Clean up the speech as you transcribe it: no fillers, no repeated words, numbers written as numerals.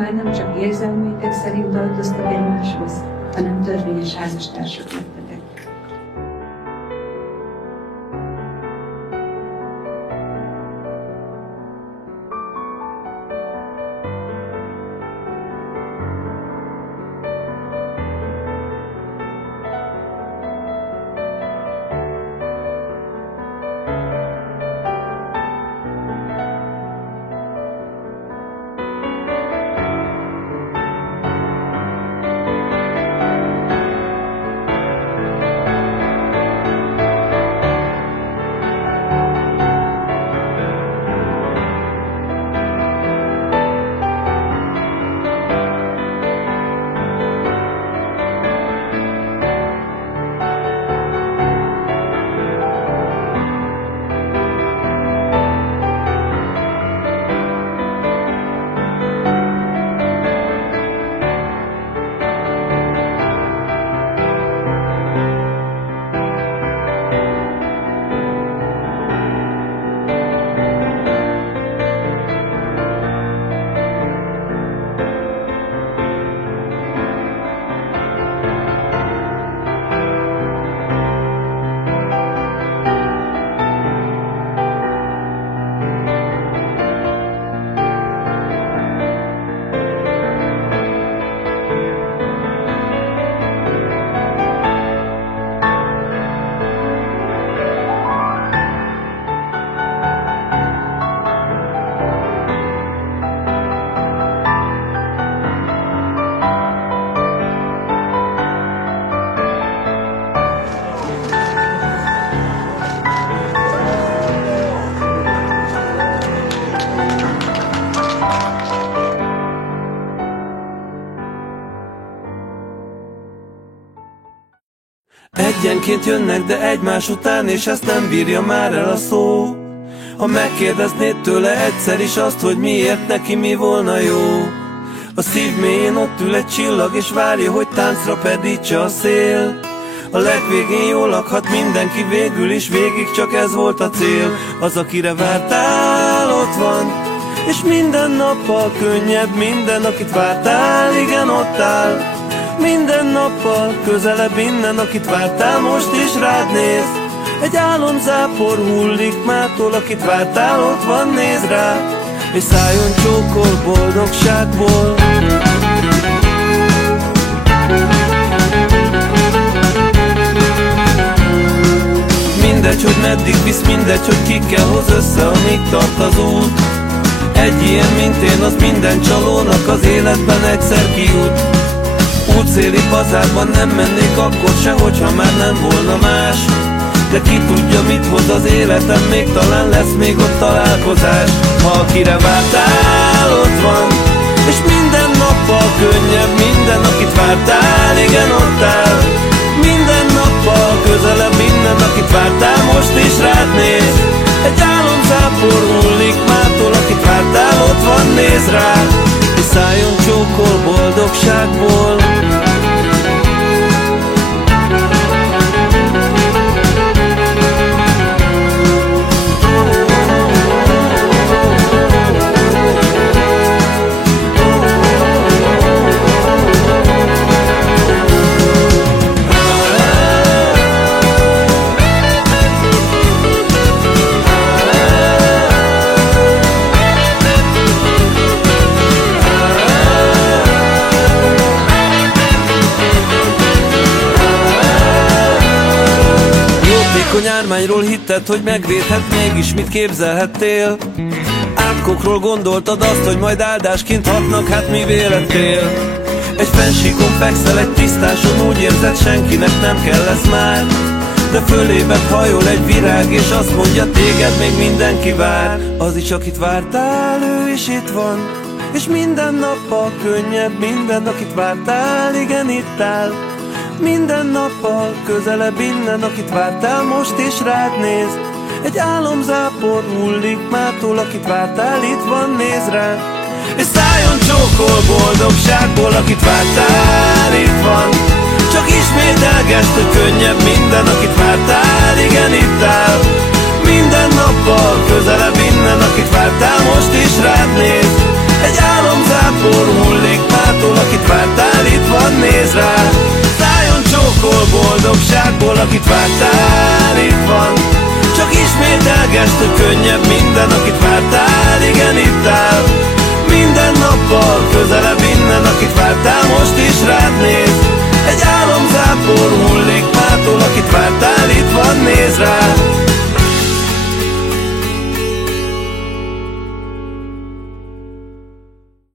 már nem csak érzelmeitek szerint tartoztak egymáshoz, hanem törvényes házastársak lettetek. Egyenként jönnek, de egymás után, és ezt nem bírja már el a szó. Ha megkérdeznéd tőle egyszer is azt, hogy miért neki mi volna jó. A szív mélyén ott ül egy csillag, és várja, hogy táncra pedítse a szél. A legvégén jól lakhat mindenki, végül is végig csak ez volt a cél. Az, akire vártál, ott van, és minden nappal könnyebb, minden, akit vártál, igen, ott áll. Minden nappal közelebb innen, akit vártál, most is rád néz. Egy álomzápor hullik mától, akit vártál, ott van, néz rá. És szálljon csókol boldogságból. Mindegy, hogy meddig visz, mindegy, hogy kikkel hoz össze, amíg tart az út. Egy ilyen, mint én, az minden csalónak az életben egyszer kijut. Útszéli bazárban nem mennék akkor se, hogyha már nem volna más. De ki tudja, mit hoz az életem, még talán lesz még ott találkozás. Ha akire vártál, ott van, és minden nappal könnyebb, minden, akit vártál, igen, ott áll. Minden nappal közelebb innen, akit vártál, most is rád néz. Egy álomzápor hullik mától, akit vártál, ott van, néz rá. És szálljon csókol boldogságból. Ármányról hitted, hogy megvédhet, mégis mit képzelhettél? Átkokról gondoltad azt, hogy majd áldásként hatnak, hát mi vélettél? Egy fensíkon fekszel, egy tisztáson, úgy érzed, senkinek nem kell lesz már. De fölébed hajol egy virág, és azt mondja, téged még mindenki vár. Az is, akit vártál, ő is itt van, és minden nappal könnyebb, minden, akit vártál, igen, itt áll. Minden nappal közelebb innen, akit vártál, most is rád néz. Egy álomzápor hullik mától, akit vártál, itt van, néz rá. És szálljon csókol boldogságból, akit vártál, itt van. Csak ismételgesd, hogy könnyebb minden, akit vártál, igen, itt áll. Minden nappal közelebb innen, akit vártál, most is rád néz. Egy álomzápor hullik este könnyebb minden, akit vártál, igen itt áll. Minden nappal közelebb innen, akit vártál, most is rád néz. Egy álomzápor hullik mától, akit vártál, itt van, néz rá.